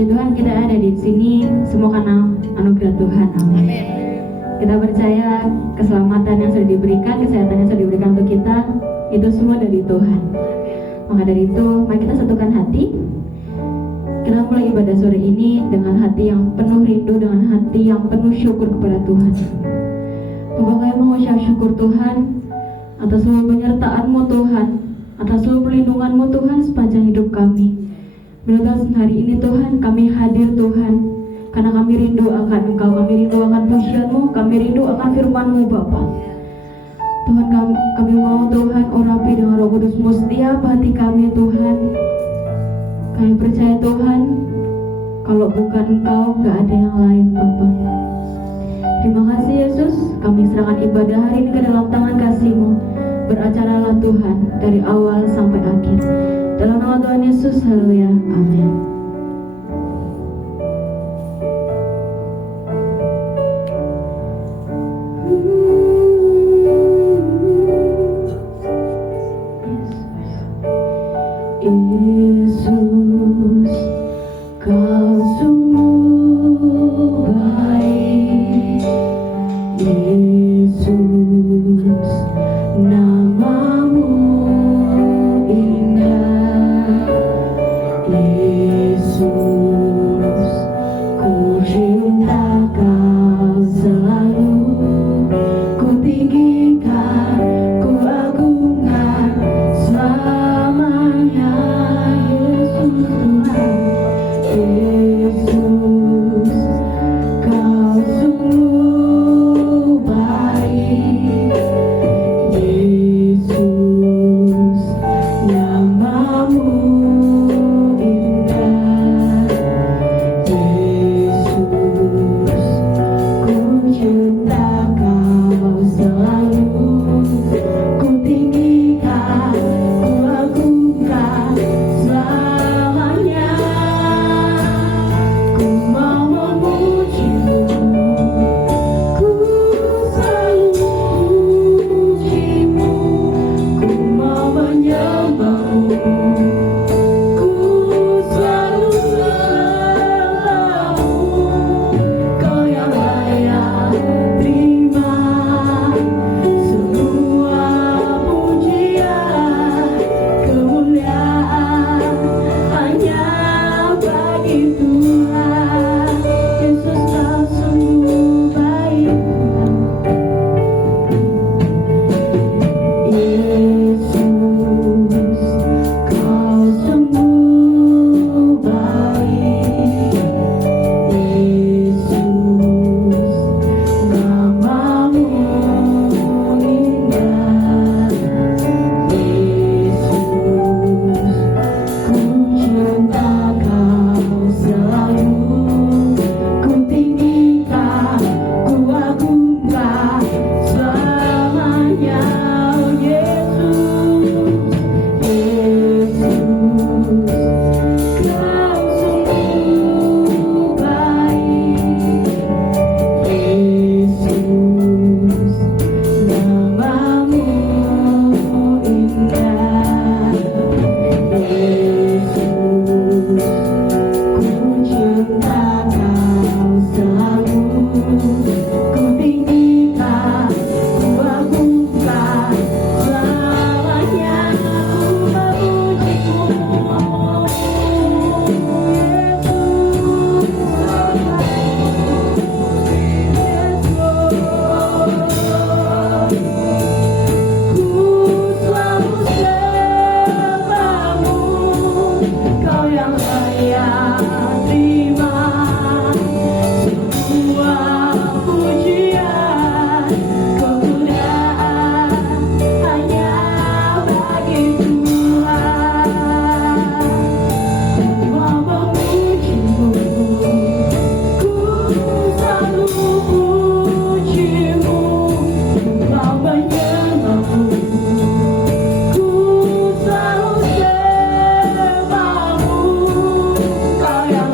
Puji Tuhan, kita ada di sini semua karena anugerah Tuhan. Amin. Kita percaya keselamatan yang sudah diberikan, kesehatan yang sudah diberikan untuk kita, itu semua dari Tuhan. Maka dari itu, mari kita satukan hati. Kita mulai ibadah sore ini dengan hati yang penuh rindu, dengan hati yang penuh syukur kepada Tuhan. Bapak kami mengucap syukur Tuhan atas seluruh penyertaan-Mu Tuhan, atas seluruh perlindungan-Mu Tuhan sepanjang hidup kami. Bila hari ini Tuhan kami hadir Tuhan, karena kami rindu akan Engkau, kami rindu akan pujian-Mu, kami rindu akan firman-Mu Bapa. Tuhan kami mau Tuhan urapi dengan Roh Kudus-Mu setiap hati kami Tuhan. Kami percaya Tuhan, kalau bukan Engkau gak ada yang lain Bapa. Terima kasih Yesus, kami serahkan ibadah hari ini ke dalam tangan kasih-Mu. Beracaralah Tuhan dari awal sampai akhir. Dalam nama Tuhan Yesus, haleluya, amin. Yesus, Kau sungguh baik. Yesus, namamu indah. Yesus, ku cinta Kau selalu. Ku tinggikan, ku agungkan selamanya. Yesus Tuhan, Yesus, Kau sungguh baik. Yesus, namamu indah. Yesus, ku cinta Kau selalu. Ku tinggikan, ku agungkan selamanya. Ku mau memuji-Mu, ku selalu memuji-Mu. Ku mau menyembah-Mu, ku selalu sembah-Mu. Kau yang layak terima semua pujian, kemuliaan hanya bagi Tuhan. Yesus Kau sungguh baik. Yesus, Kau sungguh baik. Yesus, namamu indah. Yesus, ku cinta Kau selalu. Ku tinggikan, ku agungkan selamanya. Yesus, Yesus, Kau sungguh baik. Yesus, namamu indah. Yesus, ku cinta Kau selalu. Ku tinggikan, ku agungkan selamanya. Ku selalu sembah-Mu, Kau yang layak terima semua pujian, kemuliaan hanya bagi Tuhan. Ku mau memuji-Mu, ku selalu puji-Mu. Ku mau menyembah-Mu, ku selalu sembah-Mu. Kau yang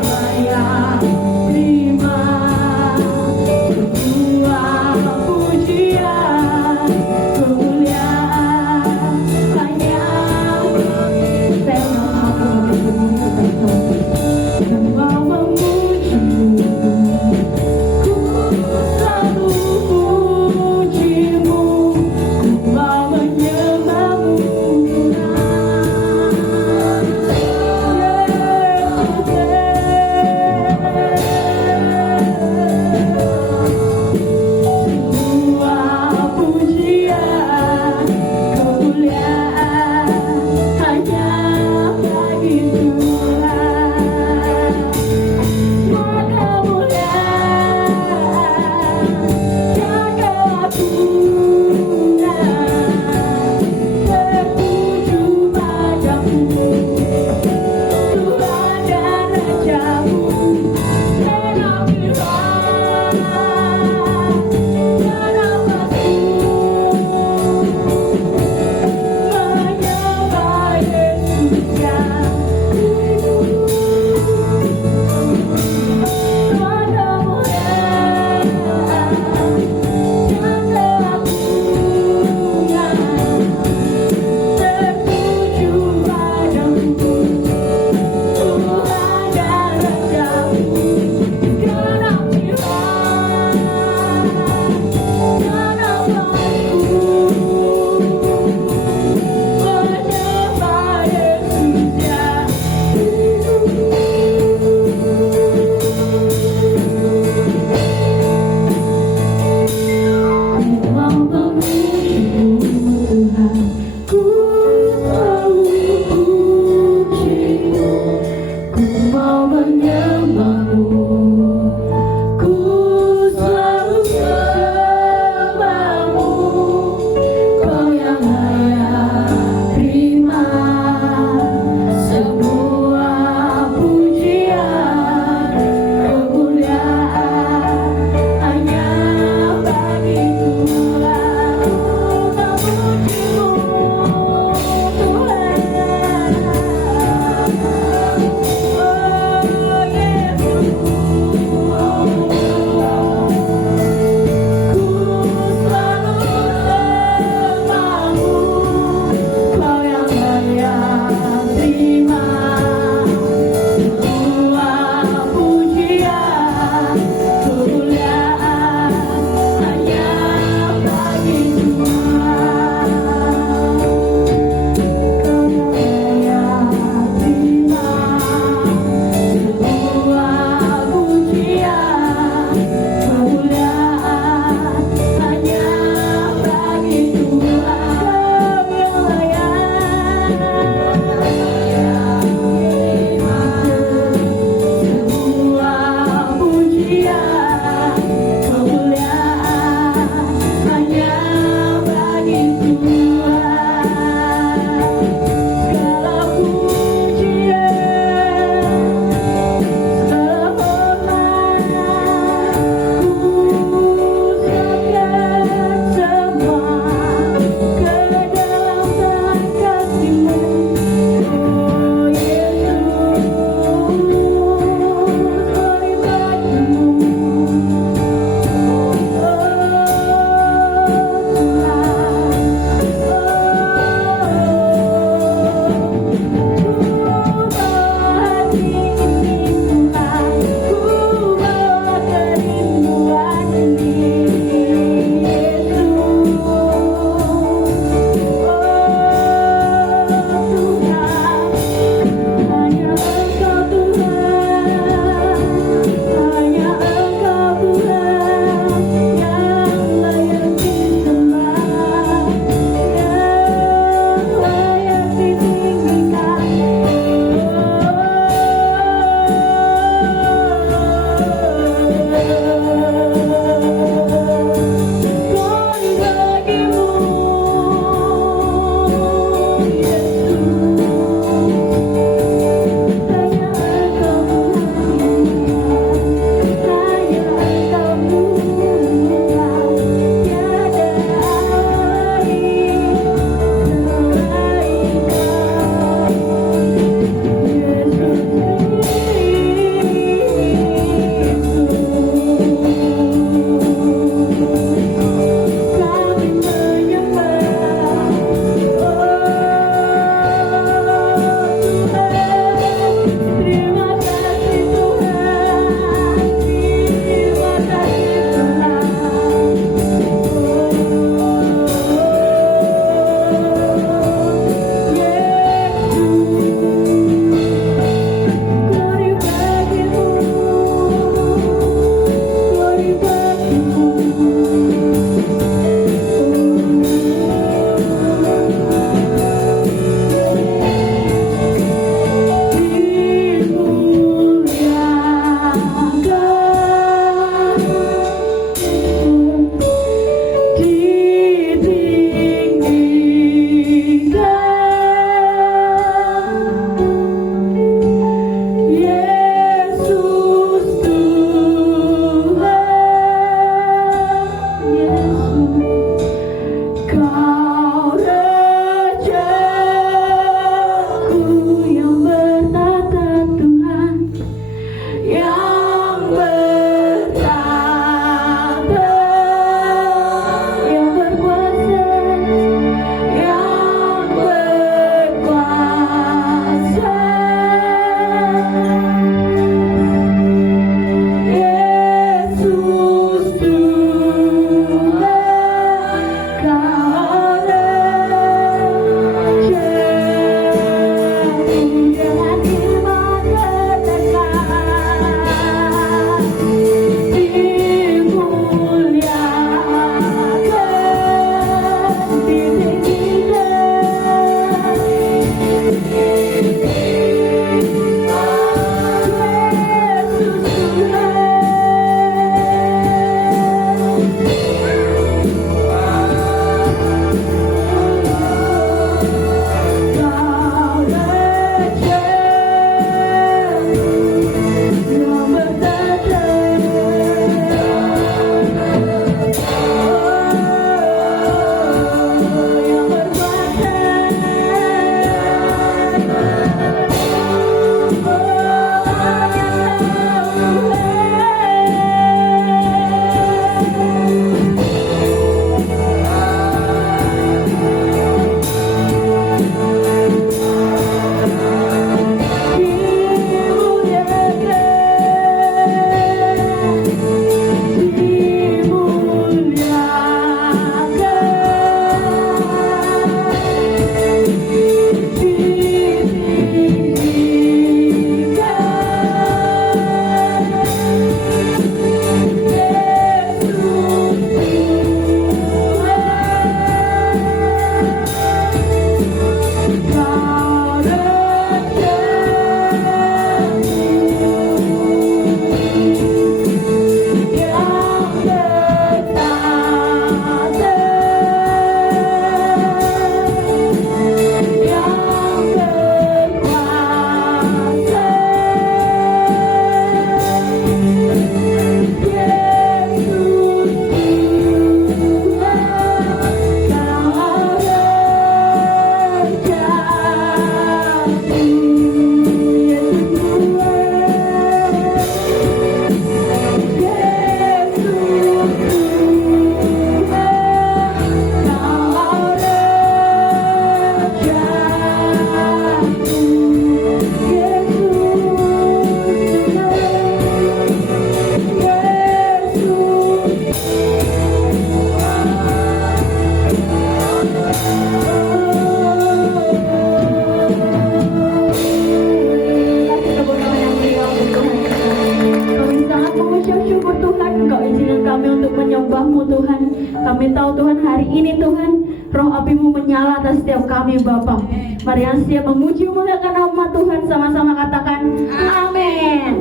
Kami tahu Tuhan hari ini Tuhan roh api-Mu menyala atas setiap kami Bapa. Mari yang siap memuji memuliakan nama Tuhan sama-sama katakan amin.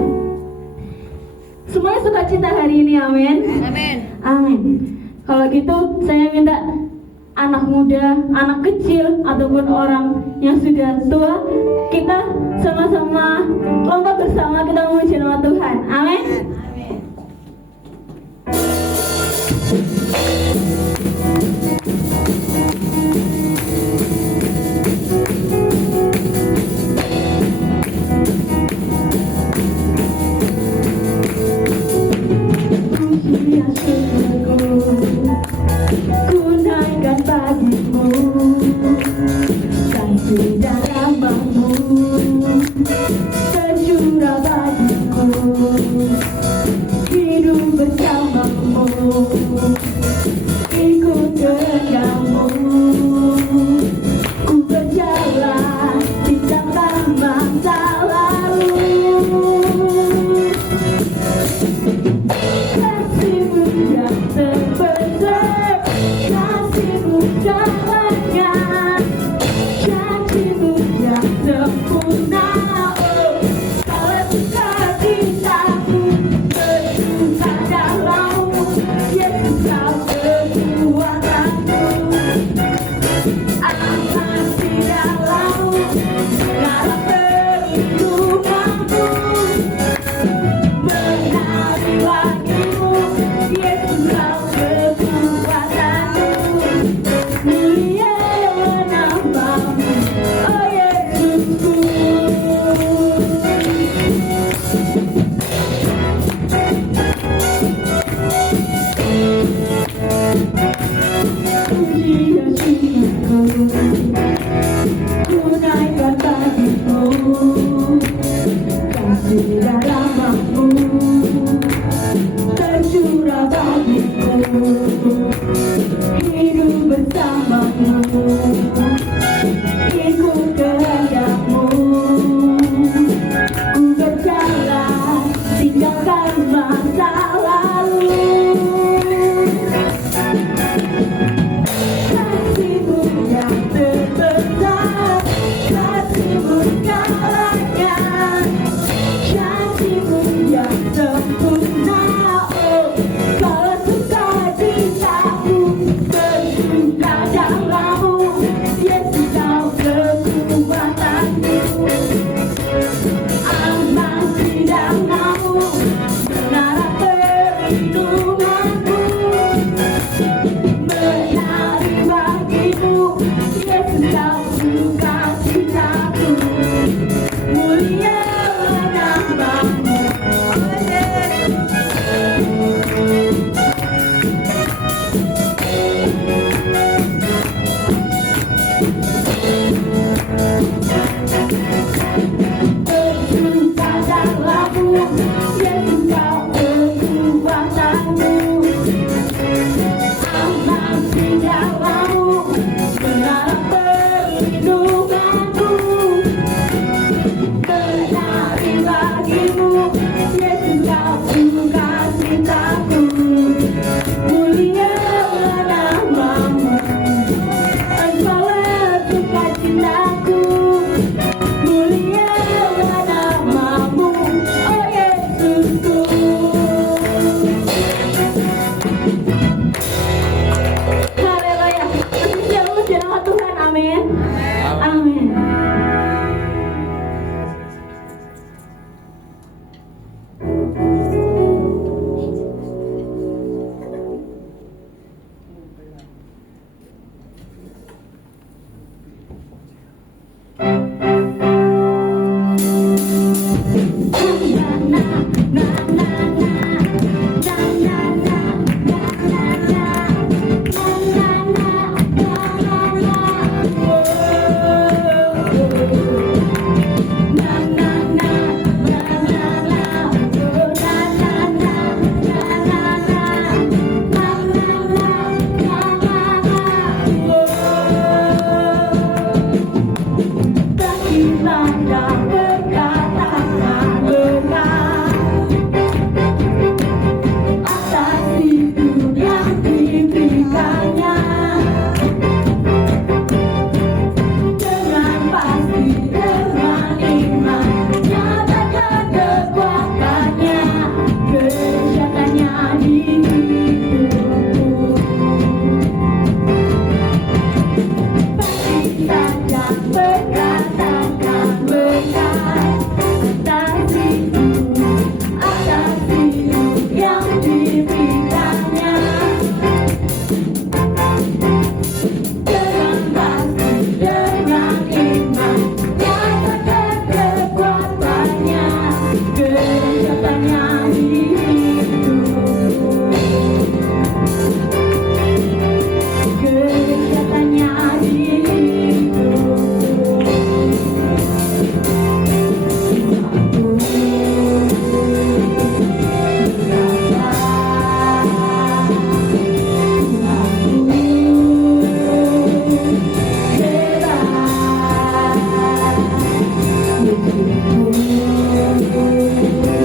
Semuanya sukacita hari ini, amin. Amin. Amin. Kalau gitu saya minta anak muda, anak kecil ataupun orang yang sudah tua, kita sama-sama lompat bersama kita memuji nama Tuhan. Amin. Kejatannya diriku, kejatannya diriku. Aku berkata, aku hebat.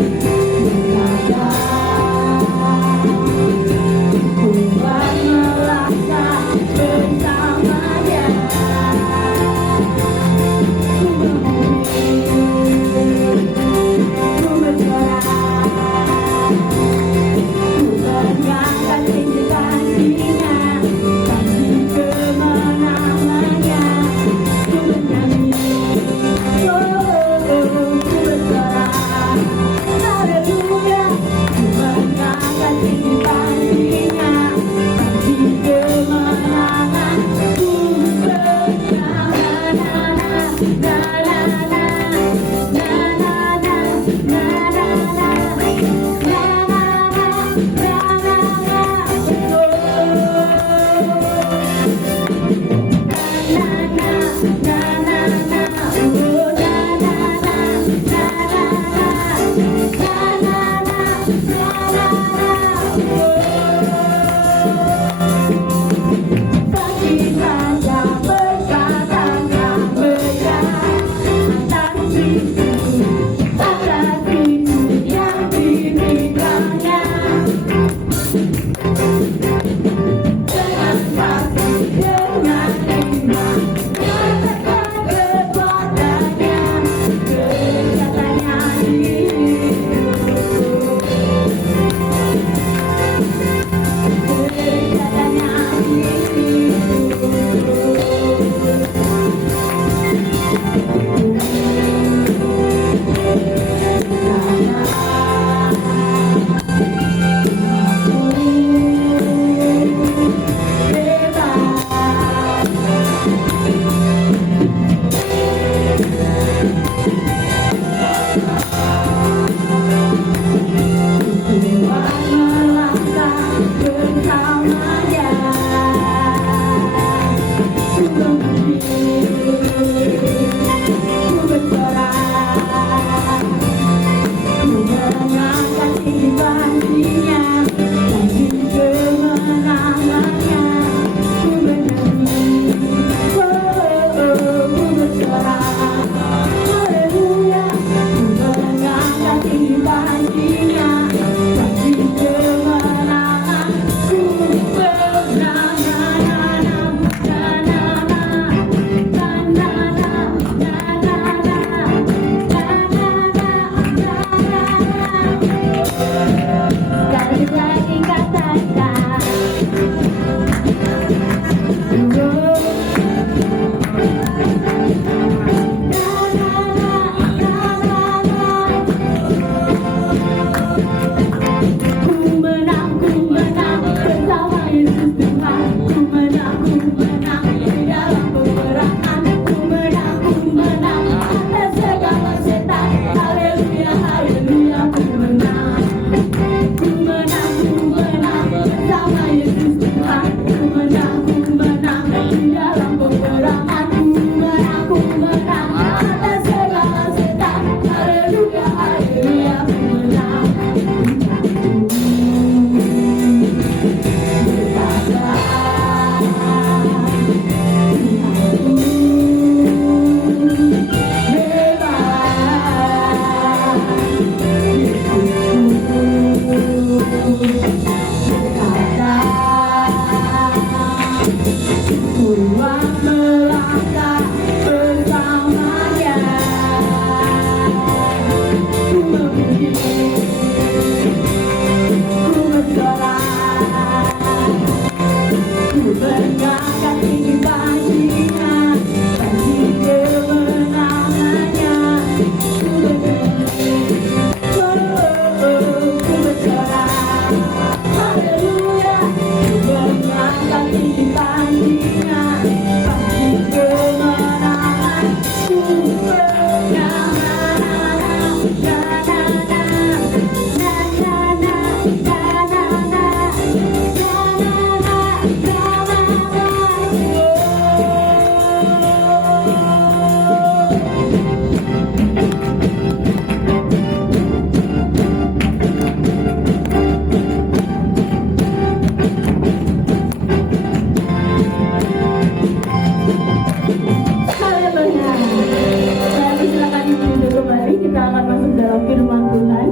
firman Tuhan.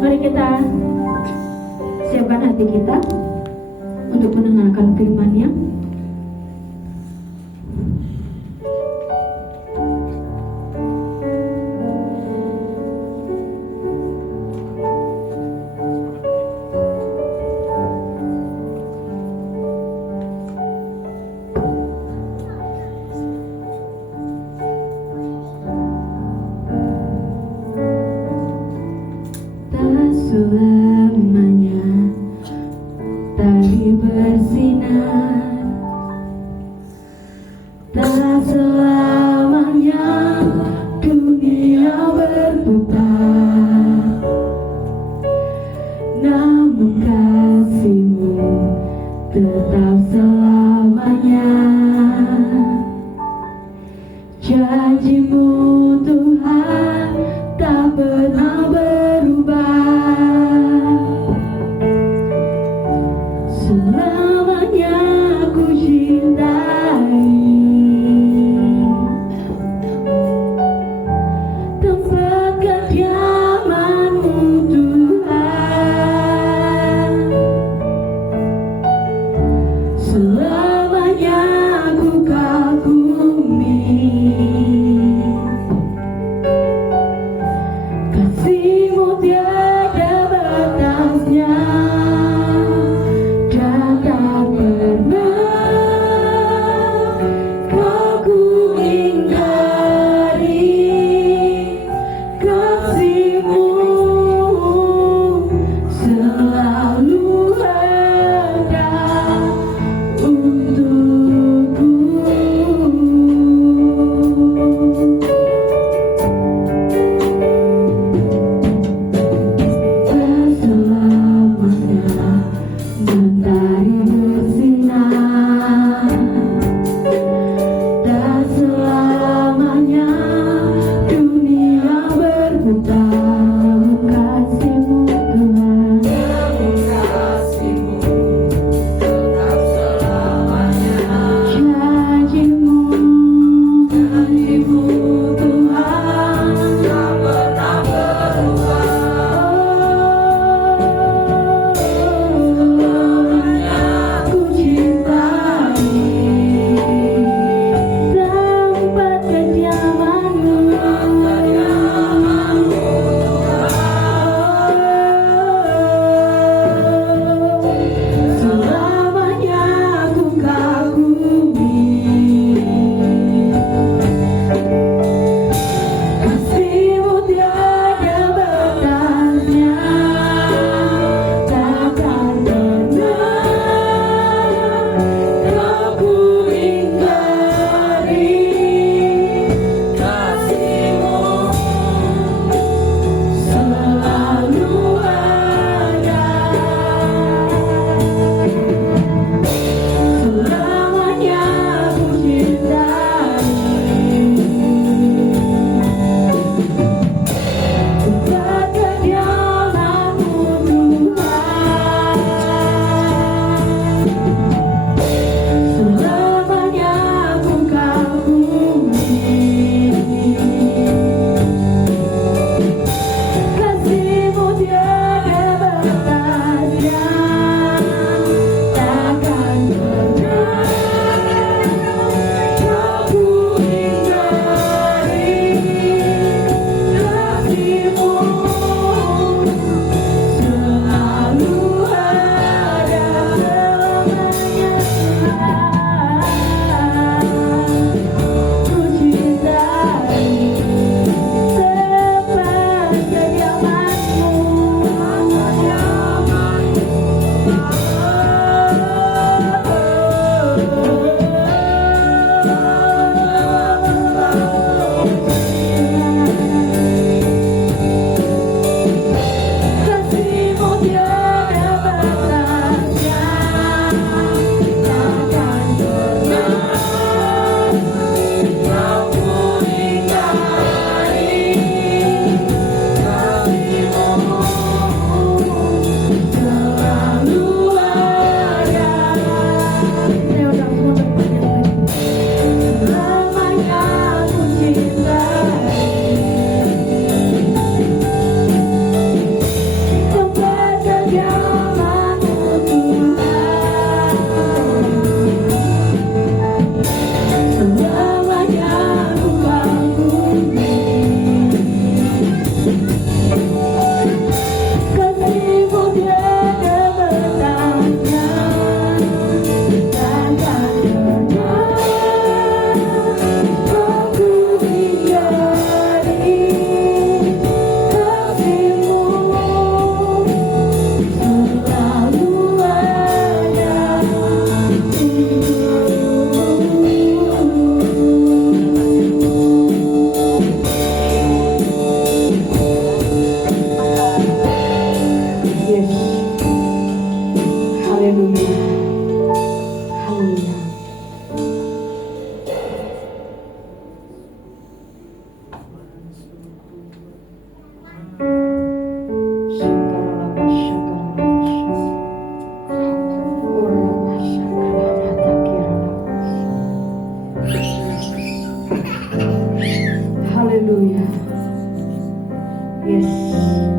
Mari kita siapkan hati kita untuk mendengarkan firman-Nya. Selamanya tadi bersinar, tak selamanya dunia berputar, namun kasih-Mu tetap selamanya. Janji-Mu Tuhan tak pernah berubah. Selamanya ku cintai tempat kediaman-Mu Tuhan. Selamanya ku kagumi kasih-Mu tiada batasnya. Tak selamanya dunia berputar, Yes.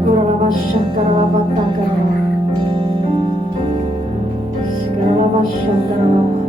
Kuralabasha karalabata. Karalabasha karalabata.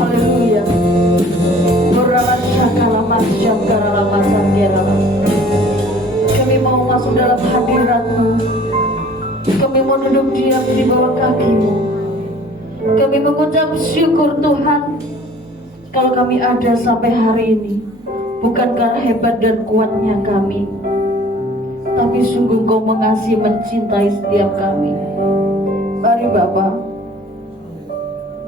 Haleluya. Kami mau masuk dalam hadirat-Mu. Kami mau duduk diam di bawah kaki-Mu. Kami mengucap syukur Tuhan, kalau kami ada sampai hari ini bukan karena hebat dan kuatnya kami, tapi sungguh Kau mengasihi, mencintai setiap kami. Mari Bapa,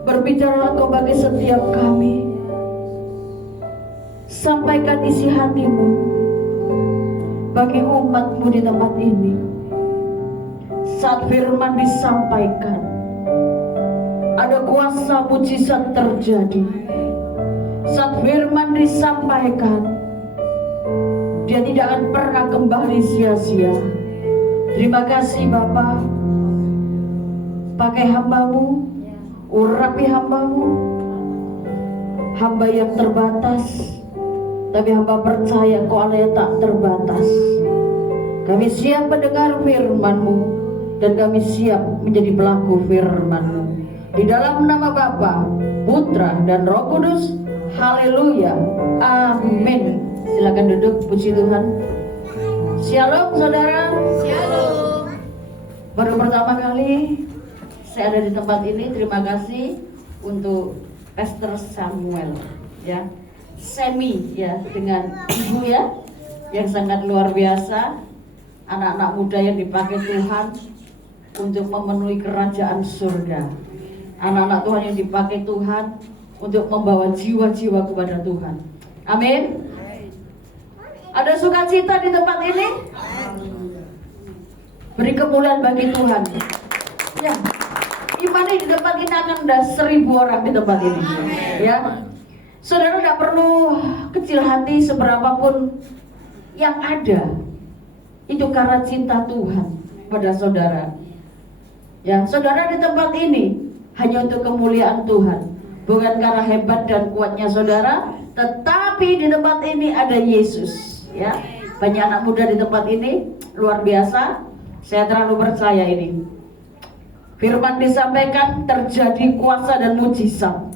berbicaralah Kau bagi setiap kami. Sampaikan isi hati-Mu bagi umat-Mu di tempat ini. Saat firman disampaikan, ada kuasa mujizat terjadi. Saat firman disampaikan, dia tidak akan pernah kembali sia-sia. Terima kasih Bapa. Pakai hamba-Mu, urapi hamba-Mu, hamba yang terbatas, tapi hamba percaya Kau Allah yang tak terbatas. Kami siap mendengar firman-Mu, dan kami siap menjadi pelaku firman-Mu. Di dalam nama Bapa, Putra, dan Roh Kudus. Haleluya. Amin. Silakan duduk, puji Tuhan. Shalom saudara. Shalom. Baru pertama kali saya ada di tempat ini. Terima kasih untuk Pastor Samuel, ya, Semi, ya, dengan ibu ya, yang sangat luar biasa. Anak-anak muda yang dipakai Tuhan untuk memenuhi kerajaan surga. Anak-anak Tuhan yang dipakai Tuhan untuk membawa jiwa-jiwa kepada Tuhan. Amin. Ada sukacita di tempat ini? Beri kemuliaan bagi Tuhan. Ya, iman di tempat ini akan ada 1000 orang di tempat ini. Ya, saudara tidak perlu kecil hati seberapapun yang ada. Itu karena cinta Tuhan pada saudara. Ya, saudara di tempat ini hanya untuk kemuliaan Tuhan, bukan karena hebat dan kuatnya saudara, tetapi di tempat ini ada Yesus. Ya, banyak anak muda di tempat ini luar biasa. Saya terlalu percaya ini. Firman disampaikan, terjadi kuasa dan mujizat.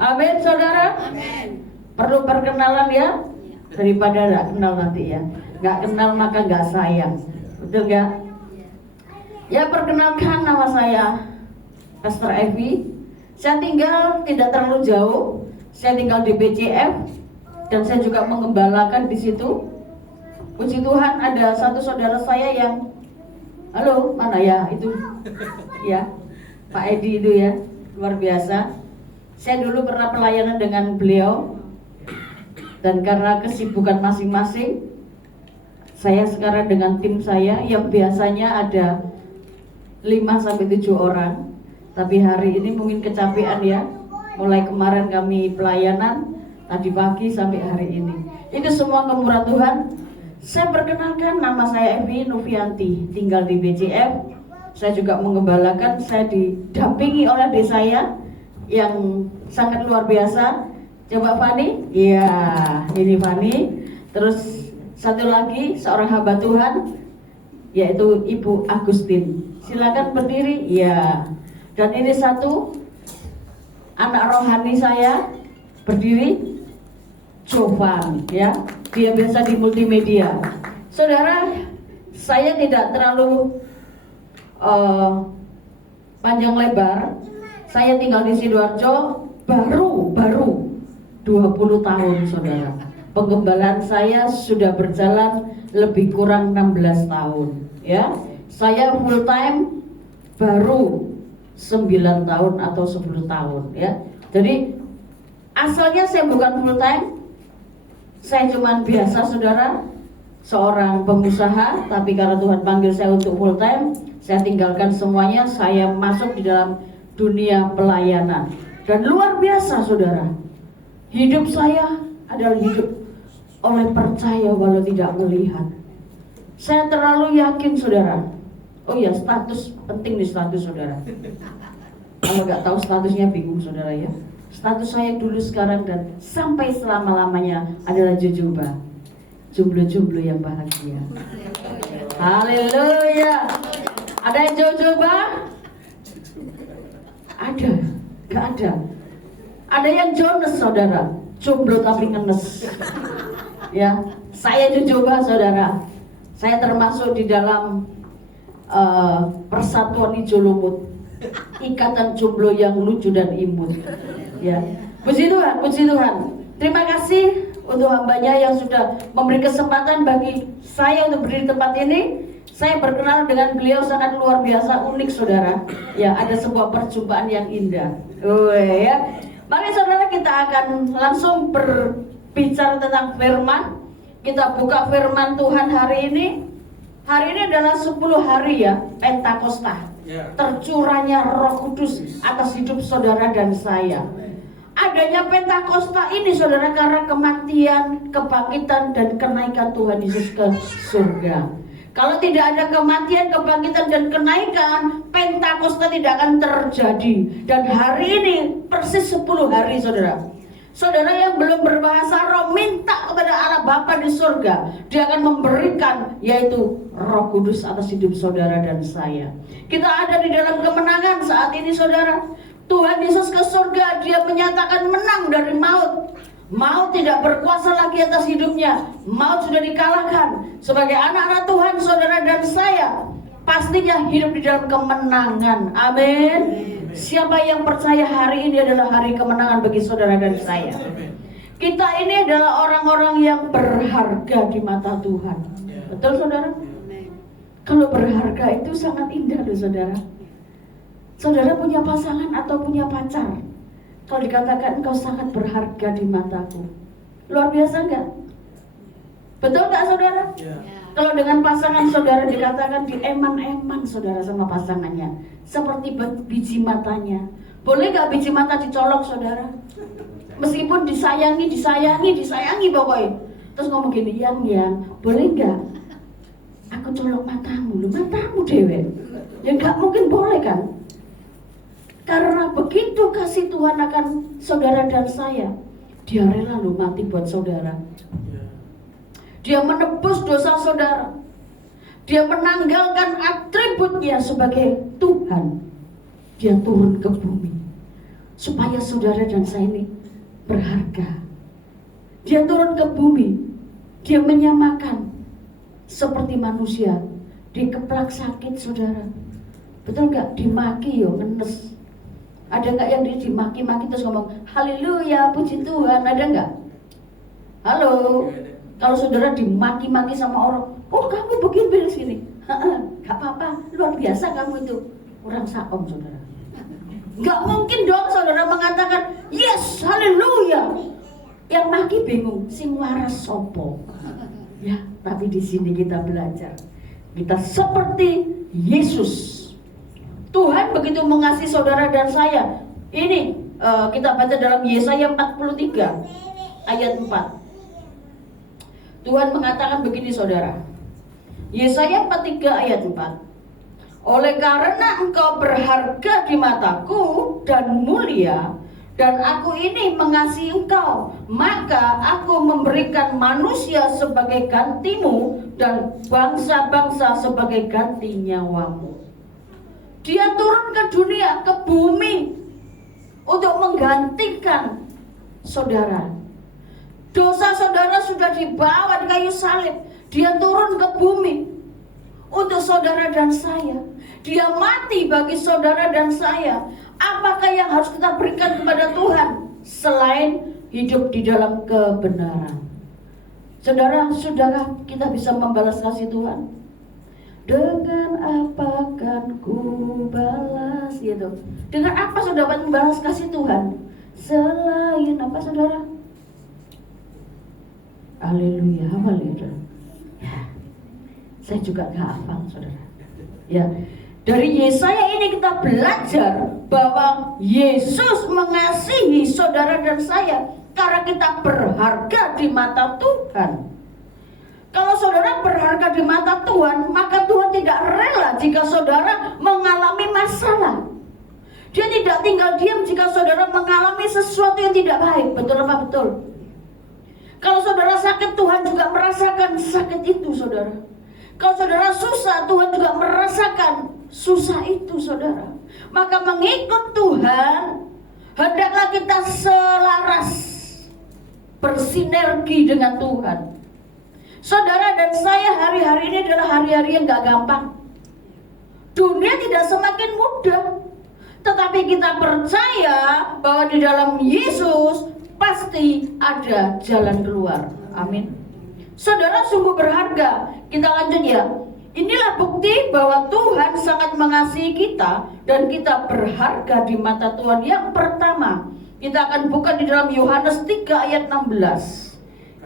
Amin, saudara. Amin. Perlu perkenalan ya, daripada nggak kenal nanti ya. Nggak kenal maka nggak sayang, betul nggak? Ya, perkenalkan, nama saya Pastor Evi. Saya tinggal tidak terlalu jauh. Saya tinggal di BCF dan saya juga mengembalakan di situ. Puji Tuhan, ada satu saudara saya yang, halo, mana ya itu? Ya, Pak Edi itu ya, luar biasa. Saya dulu pernah pelayanan dengan beliau, dan karena kesibukan masing-masing, saya sekarang dengan tim saya yang biasanya ada 5-7 orang. Tapi hari ini mungkin kecapean ya. Mulai kemarin kami pelayanan, tadi pagi sampai hari ini. Itu semua kemurahan Tuhan. Saya perkenalkan, nama saya Evi Novianti, tinggal di BCF. Saya juga mengembalakan, saya didampingi oleh adik saya yang sangat luar biasa. Coba Fani, iya, ini Fani. Terus satu lagi seorang hamba Tuhan, yaitu Ibu Agustin. Silakan berdiri, iya. Dan ini satu anak rohani saya, berdiri, Jovan, ya. Dia biasa di multimedia. Saudara, saya tidak terlalu panjang lebar. Saya tinggal di Sidoarjo baru 20 tahun, saudara. Penggembalaan saya sudah berjalan lebih kurang 16 tahun, ya. Saya full time baru 9 tahun atau 10 tahun, ya. Jadi asalnya saya bukan full time. Saya cuma biasa, saudara, seorang pengusaha, tapi karena Tuhan panggil saya untuk full time, saya tinggalkan semuanya, saya masuk di dalam dunia pelayanan. Dan luar biasa, saudara, hidup saya adalah hidup oleh percaya walau tidak melihat. Saya terlalu yakin, saudara. Oh ya, status, penting nih status, saudara. Kalau nggak tahu statusnya bingung, saudara, ya. Status saya dulu, sekarang, dan sampai selama-lamanya adalah jujuba, jomblo-jomblo yang bahagia. Haleluya. Ada yang jujuba? Ada? Gak ada? Ada yang Jones saudara, jomblo tapi ngenes. Ya, saya itu coba saudara. Saya termasuk di dalam persatuan hijau lumut, ikatan jomblo yang lucu dan imut. Ya, puji Tuhan, puji Tuhan. Terima kasih untuk hambanya yang sudah memberi kesempatan bagi saya untuk berdiri di tempat ini. Saya berkenalan dengan beliau sangat luar biasa, unik saudara. Ya, ada sebuah perjumpaan yang indah. Ya. Mari saudara, kita akan langsung berbicara tentang firman. Kita buka firman Tuhan hari ini. Hari ini adalah 10 hari ya, Pentakosta. Tercurahnya Roh Kudus atas hidup saudara dan saya. Adanya Pentakosta ini saudara karena kematian, kebangkitan dan kenaikan Tuhan Yesus ke surga. Kalau tidak ada kematian, kebangkitan dan kenaikan, Pentakosta tidak akan terjadi. Dan hari ini persis 10 hari saudara. Saudara yang belum berbahasa roh, minta kepada Allah Bapa di surga. Dia akan memberikan, yaitu Roh Kudus atas hidup saudara dan saya. Kita ada di dalam kemenangan saat ini saudara. Tuhan Yesus ke surga, dia menyatakan menang dari maut. Maut tidak berkuasa lagi atas hidupnya. Maut sudah dikalahkan. Sebagai anak-anak Tuhan saudara dan saya, pastinya hidup di dalam kemenangan. Amin. Siapa yang percaya hari ini adalah hari kemenangan bagi saudara dan saya. Kita ini adalah orang-orang yang berharga di mata Tuhan. Betul saudara? Kalau berharga itu sangat indah loh saudara. Saudara punya pasangan atau punya pacar, kalau dikatakan engkau sangat berharga di mataku, luar biasa enggak? Betul enggak saudara? Kalau dengan pasangan saudara dikatakan dieman-eman saudara sama pasangannya, seperti biji matanya. Boleh gak biji mata dicolok saudara? Meskipun disayangi pokoknya. Terus ngomong gini, yang boleh gak aku colok matamu? Lu matamu dewe. Ya gak mungkin boleh kan? Karena begitu kasih Tuhan akan saudara dan saya, dia rela loh mati buat saudara. Dia menebus dosa saudara. Dia menanggalkan atributnya sebagai Tuhan. Dia turun ke bumi supaya saudara dan saya ini berharga. Dia turun ke bumi. Dia menyamakan seperti manusia. Dikeplak sakit saudara. Betul gak? Dimaki yo ngenes. Ada gak yang dimaki-maki terus ngomong haleluya puji Tuhan? Ada gak? Halo. Kalau saudara dimaki-maki sama orang, oh kamu begini sini, gak apa-apa, luar biasa kamu itu. Orang saom saudara. Gak mungkin dong saudara mengatakan yes, haleluya. Yang maki bingung, sing waras sopo. Ya, tapi di sini kita belajar, kita seperti Yesus. Tuhan begitu mengasihi saudara dan saya. Ini kita baca dalam Yesaya 43 ayat 4. Tuhan mengatakan begini saudara. Yesaya 43 ayat 4. Oleh karena engkau berharga di mataku dan mulia, dan aku ini mengasihi engkau, maka aku memberikan manusia sebagai gantimu dan bangsa-bangsa sebagai ganti nyawamu. Dia turun ke dunia, ke bumi untuk menggantikan saudara. Dosa saudara sudah dibawa di kayu salib. Dia turun ke bumi untuk saudara dan saya. Dia mati bagi saudara dan saya. Apakah yang harus kita berikan kepada Tuhan selain hidup di dalam kebenaran? Saudara, sudahkah kita bisa membalas kasih Tuhan? Dengan apa kan ku balas gitu. Dengan apa saudara membalas kasih Tuhan? Selain apa saudara? Haleluya, haleluya. Ya, saya juga gak hafal saudara. Ya, dari Yesaya ini kita belajar bahwa Yesus mengasihi saudara dan saya karena kita berharga di mata Tuhan. Kalau saudara berharga di mata Tuhan, maka Tuhan tidak rela jika saudara mengalami masalah. Dia tidak tinggal diam jika saudara mengalami sesuatu yang tidak baik. Betul apa betul? Kalau saudara sakit, Tuhan juga merasakan sakit itu saudara. Kalau saudara susah, Tuhan juga merasakan susah itu saudara. Maka mengikut Tuhan, hendaklah kita bersinergi dengan Tuhan. Saudara dan saya hari-hari ini adalah hari-hari yang gak gampang. Dunia tidak semakin mudah, tetapi kita percaya bahwa di dalam Yesus pasti ada jalan keluar. Amin. Saudara, sungguh berharga. Kita lanjut ya. Inilah bukti bahwa Tuhan sangat mengasihi kita dan kita berharga di mata Tuhan. Yang pertama, kita akan buka di dalam Yohanes 3 ayat 16.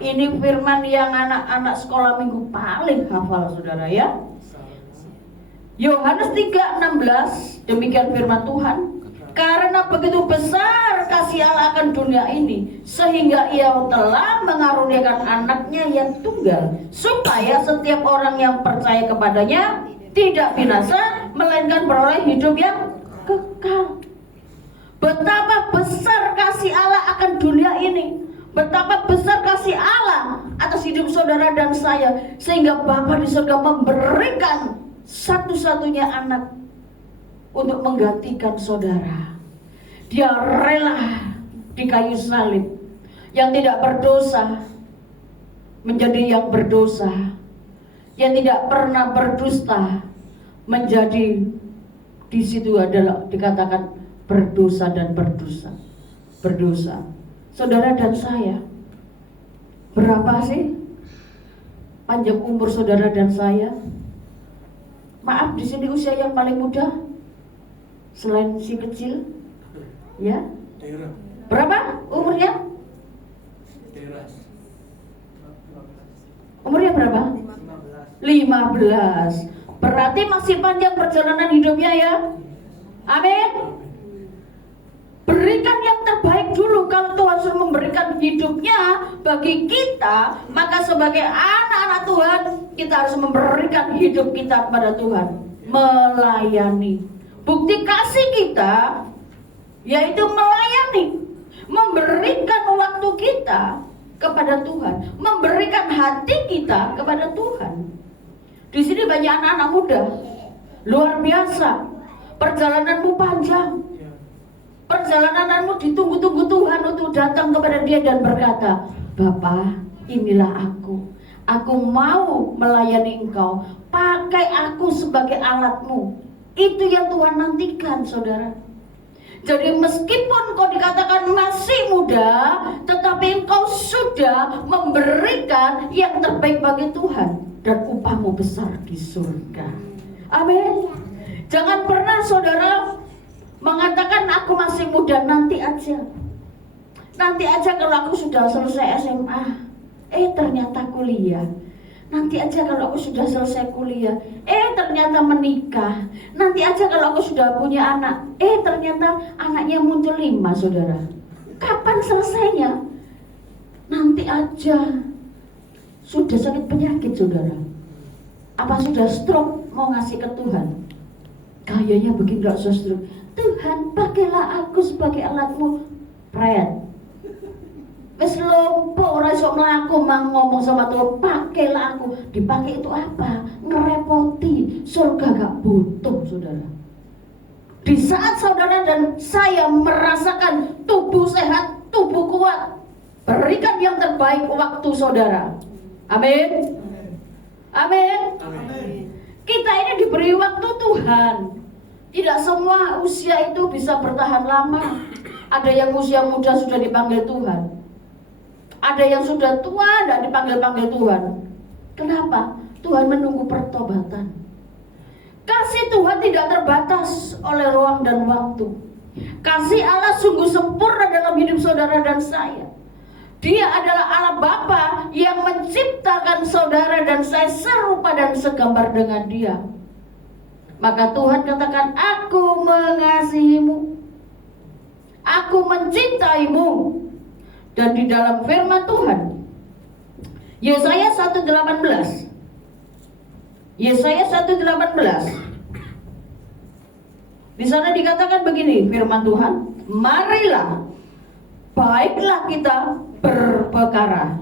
Ini firman yang anak-anak sekolah minggu paling hafal, saudara ya. Yohanes 3:16, demikian firman Tuhan. Karena begitu besar kasih Allah akan dunia ini, sehingga Ia telah mengaruniakan anaknya yang tunggal, supaya setiap orang yang percaya kepadanya tidak binasa, melainkan beroleh hidup yang kekal. Betapa besar kasih Allah akan dunia ini, betapa besar kasih Allah atas hidup saudara dan saya, sehingga Bapa di surga memberikan satu-satunya anak untuk menggantikan saudara. Dia rela di kayu salib, yang tidak berdosa menjadi yang berdosa, yang tidak pernah berdusta menjadi, di situ adalah dikatakan berdosa dan berdosa. Saudara dan saya, berapa sih panjang umur saudara dan saya? Maaf, di sini usia yang paling muda selain si kecil, ya? Berapa umurnya? Umurnya berapa? 15. Berarti masih panjang perjalanan hidupnya ya. Amin. Berikan yang terbaik dulu. Kalau Tuhan sudah memberikan hidupnya bagi kita, maka sebagai anak-anak Tuhan, kita harus memberikan hidup kita kepada Tuhan, melayani. Bukti kasih kita yaitu melayani, memberikan waktu kita kepada Tuhan, memberikan hati kita kepada Tuhan. Di sini banyak anak-anak muda, luar biasa. Perjalananmu panjang, perjalananmu ditunggu-tunggu Tuhan untuk datang kepada Dia dan berkata, Bapa, inilah aku mau melayani Engkau, pakai aku sebagai alatmu. Itu yang Tuhan nantikan, saudara. Jadi meskipun kau dikatakan masih muda, tetapi engkau sudah memberikan yang terbaik bagi Tuhan, dan upahmu besar di surga. Amin. Jangan pernah saudara mengatakan aku masih muda, nanti aja kalau aku sudah selesai SMA, ternyata kuliah. Nanti aja kalau aku sudah selesai kuliah, ternyata menikah. Nanti aja kalau aku sudah punya anak, ternyata anaknya muncul 5, saudara. Kapan selesainya? Nanti aja. Sudah sakit penyakit, saudara. Apa sudah stroke mau ngasih ke Tuhan? Kayaknya begini gak usah stroke. Tuhan, pakailah aku sebagai alatmu. Pret. Wes lompo ora iso mlaku mang ngomong sama Tuhan, pakailah aku. Dipakai itu apa? Ngerepoti. Surga gak butuh, saudara. Di saat saudara dan saya merasakan tubuh sehat, tubuh kuat, berikan yang terbaik waktu saudara. Amin. Amin. Kita ini diberi waktu Tuhan. Tidak semua usia itu bisa bertahan lama. Ada yang usia muda sudah dipanggil Tuhan, ada yang sudah tua dan dipanggil-panggil Tuhan. Kenapa? Tuhan menunggu pertobatan. Kasih Tuhan tidak terbatas oleh ruang dan waktu. Kasih Allah sungguh sempurna dalam hidup saudara dan saya. Dia adalah Allah Bapa yang menciptakan saudara dan saya serupa dan segambar dengan Dia. Maka Tuhan katakan, aku mengasihimu, aku mencintaimu. Dan di dalam firman Tuhan, Yesaya 1:18, Yesaya 1:18, di sana dikatakan begini firman Tuhan, marilah, baiklah kita berperkara.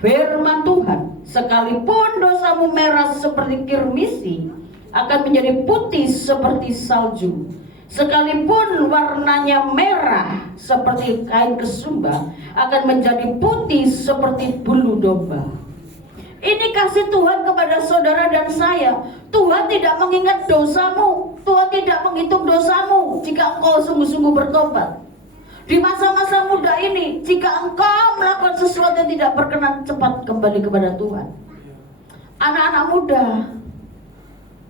Firman Tuhan, sekalipun dosamu merah seperti kirmisi, akan menjadi putih seperti salju. Sekalipun warnanya merah seperti kain kesumba, akan menjadi putih seperti bulu domba. Ini kasih Tuhan kepada saudara dan saya. Tuhan tidak mengingat dosamu, Tuhan tidak menghitung dosamu jika engkau sungguh-sungguh bertobat. Di masa-masa muda ini, jika engkau melakukan sesuatu yang tidak berkenan, cepat kembali kepada Tuhan. Anak-anak muda,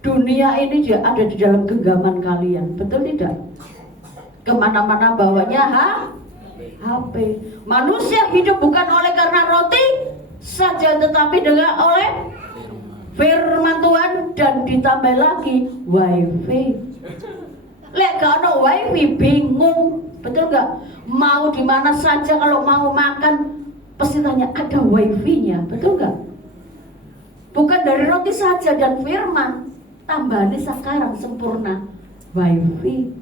dunia ini juga ada di dalam genggaman kalian, betul tidak? Kemana-mana bawanya HP. Manusia hidup bukan oleh karena roti saja, tetapi dengan oleh firman Tuhan, dan ditambah lagi wifi. Lek gak ada wifi bingung, betul gak? Mau di mana saja, kalau mau makan pasti tanya ada wifi-nya, betul gak? Bukan dari roti saja dan firman, tambahnya sekarang sempurna wifi.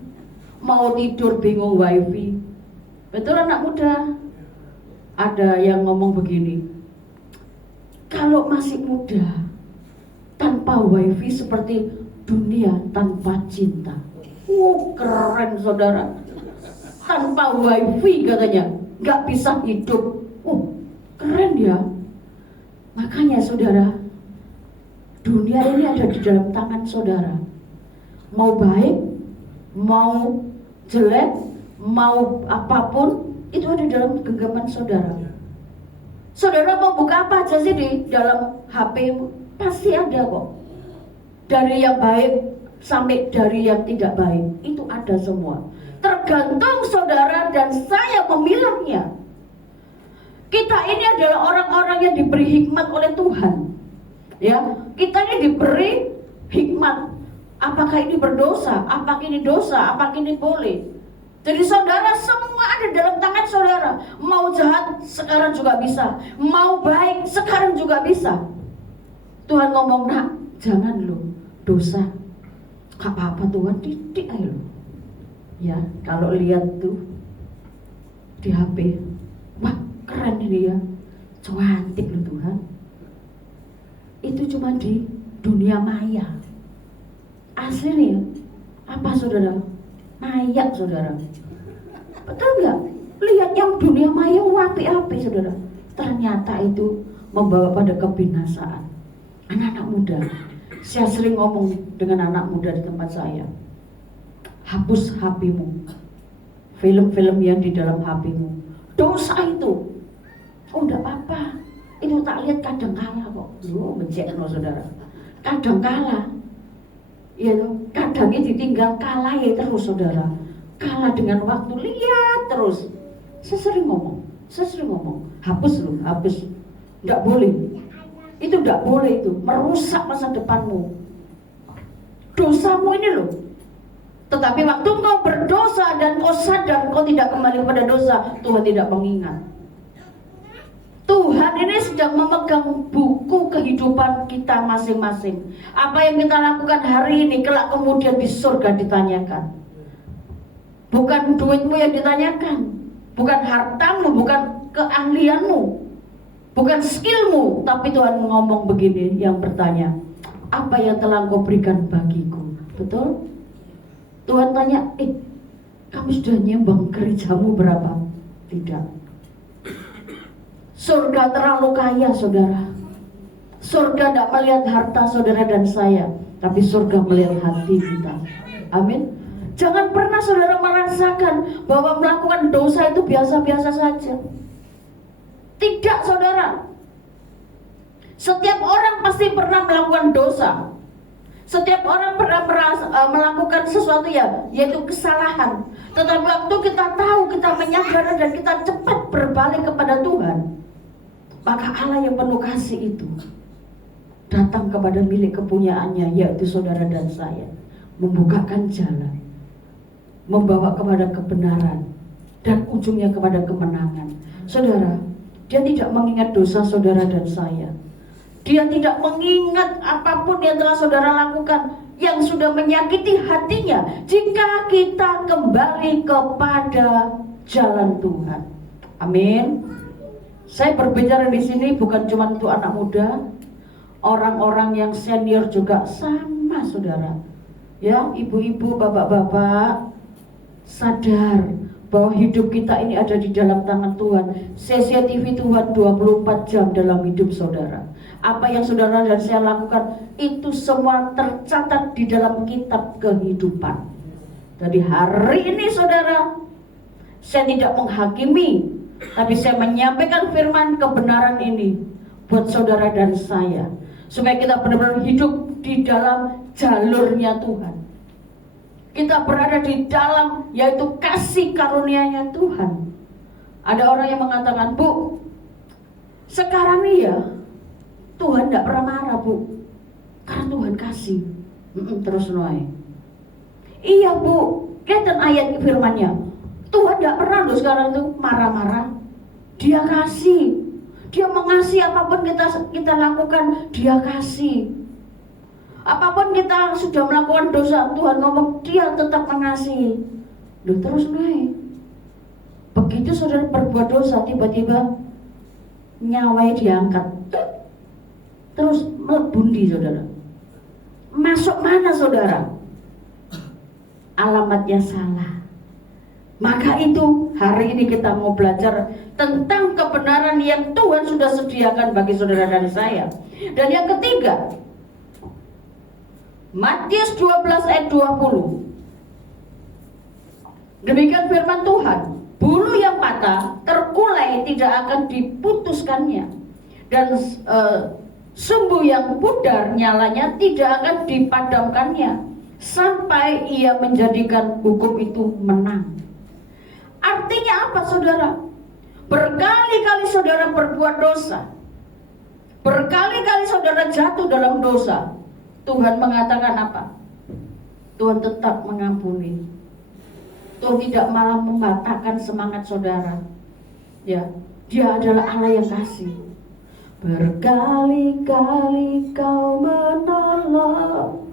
Mau tidur bingung wifi, betul anak muda? Ada yang ngomong begini, kalau masih muda, tanpa wifi seperti dunia tanpa cinta. Keren saudara. Tanpa wifi katanya gak bisa hidup. Keren ya. Makanya saudara, dunia ini ada di dalam tangan saudara. Mau baik, mau jelek, mau apapun, itu ada dalam genggaman saudara. Saudara mau buka apa aja sih di dalam HP? Pasti ada kok. Dari yang baik sampai dari yang tidak baik, itu ada semua. Tergantung saudara dan saya memilihnya. Kita ini adalah orang-orang yang diberi hikmat oleh Tuhan. Ya, kita ini diberi hikmat. Apakah ini berdosa? Apakah ini dosa? Apakah ini boleh? Jadi saudara, semua ada dalam tangan saudara. Mau jahat sekarang juga bisa, mau baik sekarang juga bisa. Tuhan ngomong, nak, jangan lo dosa. Gak apa-apa Tuhan, titik aja lo. Ya, kalau lihat tuh di HP, wah keren ini ya, cantik lo Tuhan. Itu cuma di dunia maya. Aslinya apa saudara? Maya saudara. Betul nggak? Lihat yang dunia maya api-api saudara. Ternyata itu membawa pada kebinasaan. Anak-anak muda, saya sering ngomong dengan anak muda di tempat saya, hapus HP-mu, film-film yang di dalam HP-mu, dosa itu. Oh enggak apa-apa, itu tak lihat kadang kala kok. Mencekno saudara, kadang kala. Ya, kadangnya ditinggal, kalah ya terus saudara. Kalah dengan waktu, lihat terus. Saya sering ngomong, hapus lu, hapus. Enggak boleh. Itu enggak boleh, itu merusak masa depanmu. Dosamu ini loh. Tetapi waktu kau berdosa dan kau sadar kau tidak kembali kepada dosa, Tuhan tidak mengingat. Tuhan ini sedang memegang buku kehidupan kita masing-masing. Apa yang kita lakukan hari ini, kelak kemudian di surga ditanyakan. Bukan duitmu yang ditanyakan, bukan hartamu, bukan keahlianmu, bukan skillmu, tapi Tuhan ngomong begini, yang bertanya, apa yang telah kau berikan bagiku? Betul? Tuhan tanya, kamu sudah nyumbang gerejamu berapa? Tidak. Surga terlalu kaya saudara. Surga tidak melihat harta saudara dan saya, tapi surga melihat hati kita. Amin. Jangan pernah saudara merasakan bahwa melakukan dosa itu biasa-biasa saja. Tidak saudara. Setiap orang pasti pernah melakukan dosa. Setiap orang pernah melakukan sesuatu yaitu kesalahan. Tetapi waktu kita tahu, kita menyadari dan kita cepat berbalik kepada Tuhan, maka Allah yang penuh kasih itu datang kepada milik kepunyaannya, yaitu saudara dan saya, membukakan jalan, membawa kepada kebenaran, dan ujungnya kepada kemenangan. Saudara, dia tidak mengingat dosa saudara dan saya. Dia tidak mengingat apapun yang telah saudara lakukan yang sudah menyakiti hatinya, jika kita kembali kepada jalan Tuhan. Amin. Saya berbicara di sini bukan cuma untuk anak muda, orang-orang yang senior juga sama saudara. Ya, ibu-ibu, bapak-bapak, sadar bahwa hidup kita ini ada di dalam tangan Tuhan. CCTV Tuhan 24 jam dalam hidup saudara. Apa yang saudara dan saya lakukan itu semua tercatat di dalam kitab kehidupan. Jadi hari ini saudara, saya tidak menghakimi, tapi saya menyampaikan firman kebenaran ini buat saudara dan saya, supaya kita benar-benar hidup di dalam jalurnya Tuhan. Kita berada di dalam yaitu kasih karunia-Nya Tuhan. Ada orang yang mengatakan, Bu, sekarang ini ya Tuhan tidak pernah marah, Bu, karena Tuhan kasih. Terus noy. Iya, Bu, kelihatan ayat firmannya. Tuhan tidak pernah loh sekarang itu marah-marah. Dia kasih. Dia mengasihi apapun kita lakukan, Dia kasih. Apapun kita sudah melakukan dosa, Tuhan ngomong Dia tetap mengasihi. Loh, terus naik. Begitu saudara berbuat dosa, tiba-tiba nyawanya diangkat, terus melebundi saudara. Masuk mana saudara? Alamatnya salah. Maka itu hari ini kita mau belajar tentang kebenaran yang Tuhan sudah sediakan bagi saudara dan saya. Dan yang ketiga, Matius 12 ayat 20. Demikian firman Tuhan, bulu yang patah terkulai tidak akan diputuskannya, dan sumbu yang pudar nyalanya tidak akan dipadamkannya, sampai ia menjadikan hukum itu menang. Artinya apa saudara? Berkali-kali saudara berbuat dosa, berkali-kali saudara jatuh dalam dosa, Tuhan mengatakan apa? Tuhan tetap mengampuni. Tuhan tidak malah mematahkan semangat saudara. Ya, Dia adalah Allah yang kasih. Berkali-kali kau menolong,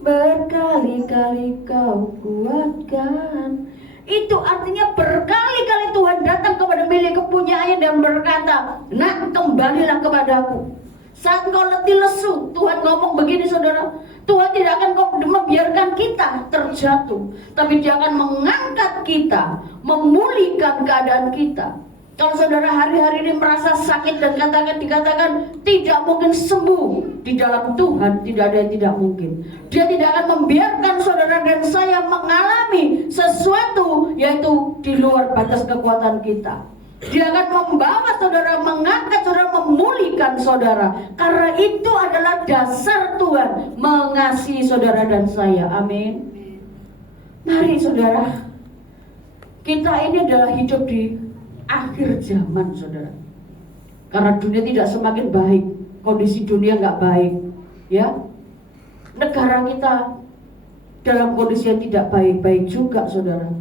berkali-kali kau kuatkan. Itu artinya berkali-kali Tuhan datang kepada milik kepunyaannya dan berkata, nak, kembalilah kepadaku. Saat kau letih lesu, Tuhan ngomong begini saudara, Tuhan tidak akan membiarkan kita terjatuh, tapi Dia akan mengangkat kita, memulihkan keadaan kita. Kalau saudara hari-hari ini merasa sakit dan dikatakan tidak mungkin sembuh, di dalam Tuhan tidak ada yang tidak mungkin. Dia tidak akan membiarkan saudara dan saya mengalami sesuatu yaitu di luar batas kekuatan kita. Dia akan membawa saudara, mengangkat saudara, memulihkan saudara. Karena itu adalah dasar Tuhan mengasihi saudara dan saya. Amin. Mari saudara, kita ini adalah hidup di akhir zaman saudara. Karena dunia tidak semakin baik, kondisi dunia nggak baik, ya. Negara kita dalam kondisi yang tidak baik-baik juga saudara.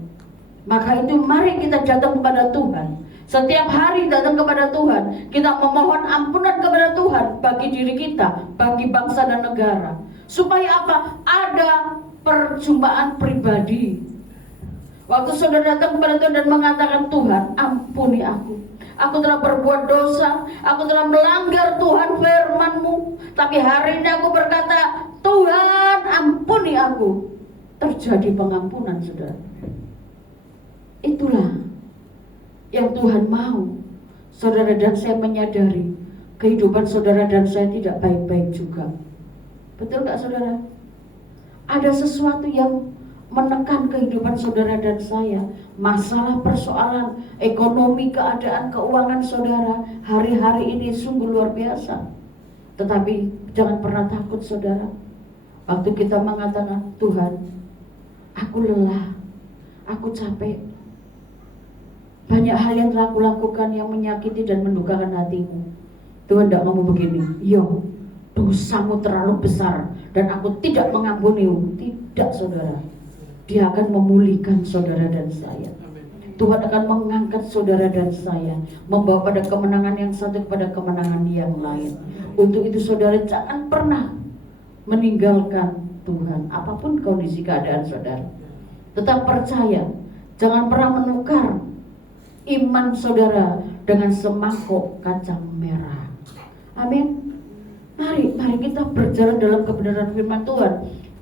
Maka itu mari kita datang kepada Tuhan. Setiap hari datang kepada Tuhan, kita memohon ampunan kepada Tuhan bagi diri kita, bagi bangsa dan negara. Supaya apa? Ada perjumpaan pribadi. Waktu saudara datang kepada Tuhan dan mengatakan, Tuhan ampuni aku. Aku telah berbuat dosa, aku telah melanggar Tuhan firman-Mu. Tapi hari ini aku berkata, Tuhan ampuni aku. Terjadi pengampunan saudara. Itulah yang Tuhan mau. Saudara dan saya menyadari kehidupan saudara dan saya tidak baik-baik juga. Betul gak saudara? Ada sesuatu yang menekan kehidupan saudara dan saya. Masalah, persoalan ekonomi, keadaan keuangan saudara hari-hari ini sungguh luar biasa. Tetapi jangan pernah takut saudara. Waktu kita mengatakan, Tuhan, aku lelah, aku capek, banyak hal yang telah aku lakukan yang menyakiti dan mendukakan hatimu. Tuhan tidak ngomong begini, yo, dosamu terlalu besar dan aku tidak mengampunimu. Tidak saudara. Dia akan memulihkan saudara dan saya. Tuhan akan mengangkat saudara dan saya, membawa pada kemenangan yang satu kepada kemenangan yang lain. Untuk itu saudara jangan pernah meninggalkan Tuhan, apapun kondisi keadaan saudara. Tetap percaya, jangan pernah menukar iman saudara dengan semangkuk kacang merah. Amin. Mari kita berjalan dalam kebenaran firman Tuhan.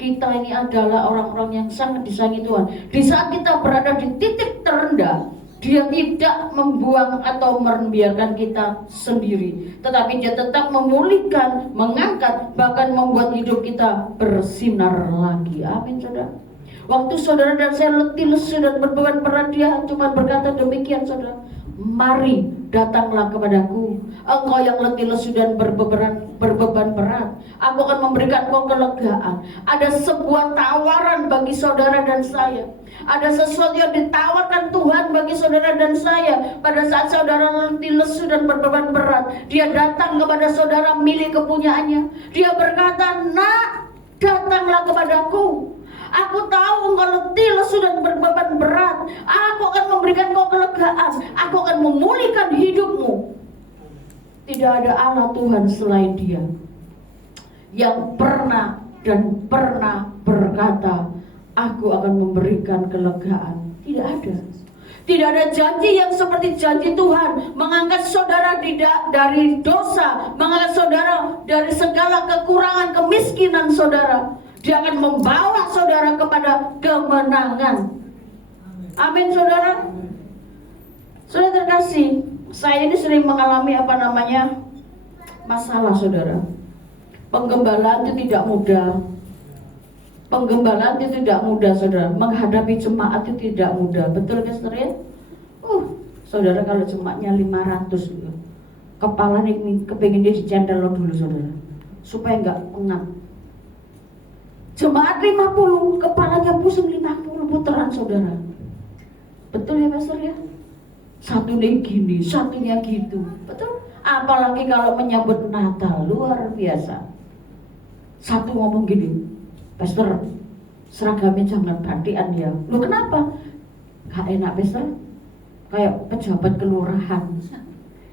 Kita ini adalah orang-orang yang sangat disayangi Tuhan. Di saat kita berada di titik terendah, Dia tidak membuang atau membiarkan kita sendiri, tetapi Dia tetap memulihkan, mengangkat, bahkan membuat hidup kita bersinar lagi. Amin, saudara. Waktu saudara dan saya letih, lesu dan berbeban berat, Dia cuma berkata demikian, saudara. Mari datanglah kepadaku, engkau yang letih lesu dan berbeban berat, aku akan memberikan engkau kelegaan. Ada sebuah tawaran bagi saudara dan saya. Ada sesuatu yang ditawarkan Tuhan bagi saudara dan saya. Pada saat saudara letih lesu dan berbeban berat, Dia datang kepada saudara milik kepunyaannya. Dia berkata, nak, datanglah kepadaku. Aku tahu engkau letih, lesu dan berbeban berat. Aku akan memberikan engkau kelegaan. Aku akan memulihkan hidupmu. Tidak ada Allah Tuhan selain Dia yang pernah dan pernah berkata, aku akan memberikan kelegaan. Tidak ada. Tidak ada janji yang seperti janji Tuhan mengangkat saudara dari dosa, mengangkat saudara dari segala kekurangan, kemiskinan saudara. Dia akan membawa saudara kepada kemenangan. Amin, saudara. Saudara terkasih, saya ini sering mengalami masalah, saudara. Penggembalaan itu tidak mudah. Penggembalaan itu tidak mudah, saudara. Menghadapi jemaat itu tidak mudah. Betul kan, saudara? Saudara, kalau jemaatnya 500 gitu, kepala ini kepingin dia dicendel dulu, saudara, supaya nggak pengap. Jemaat 50, kepalanya pusing 50 putaran, saudara. Betul ya, pastor ya? Satunya gini, satunya gitu. Betul? Apalagi kalau menyambut Natal, luar biasa. Satu ngomong gini, pastor, seragamnya jangan batikan ya. Lu kenapa? Gak enak, pastor. Kayak pejabat kelurahan.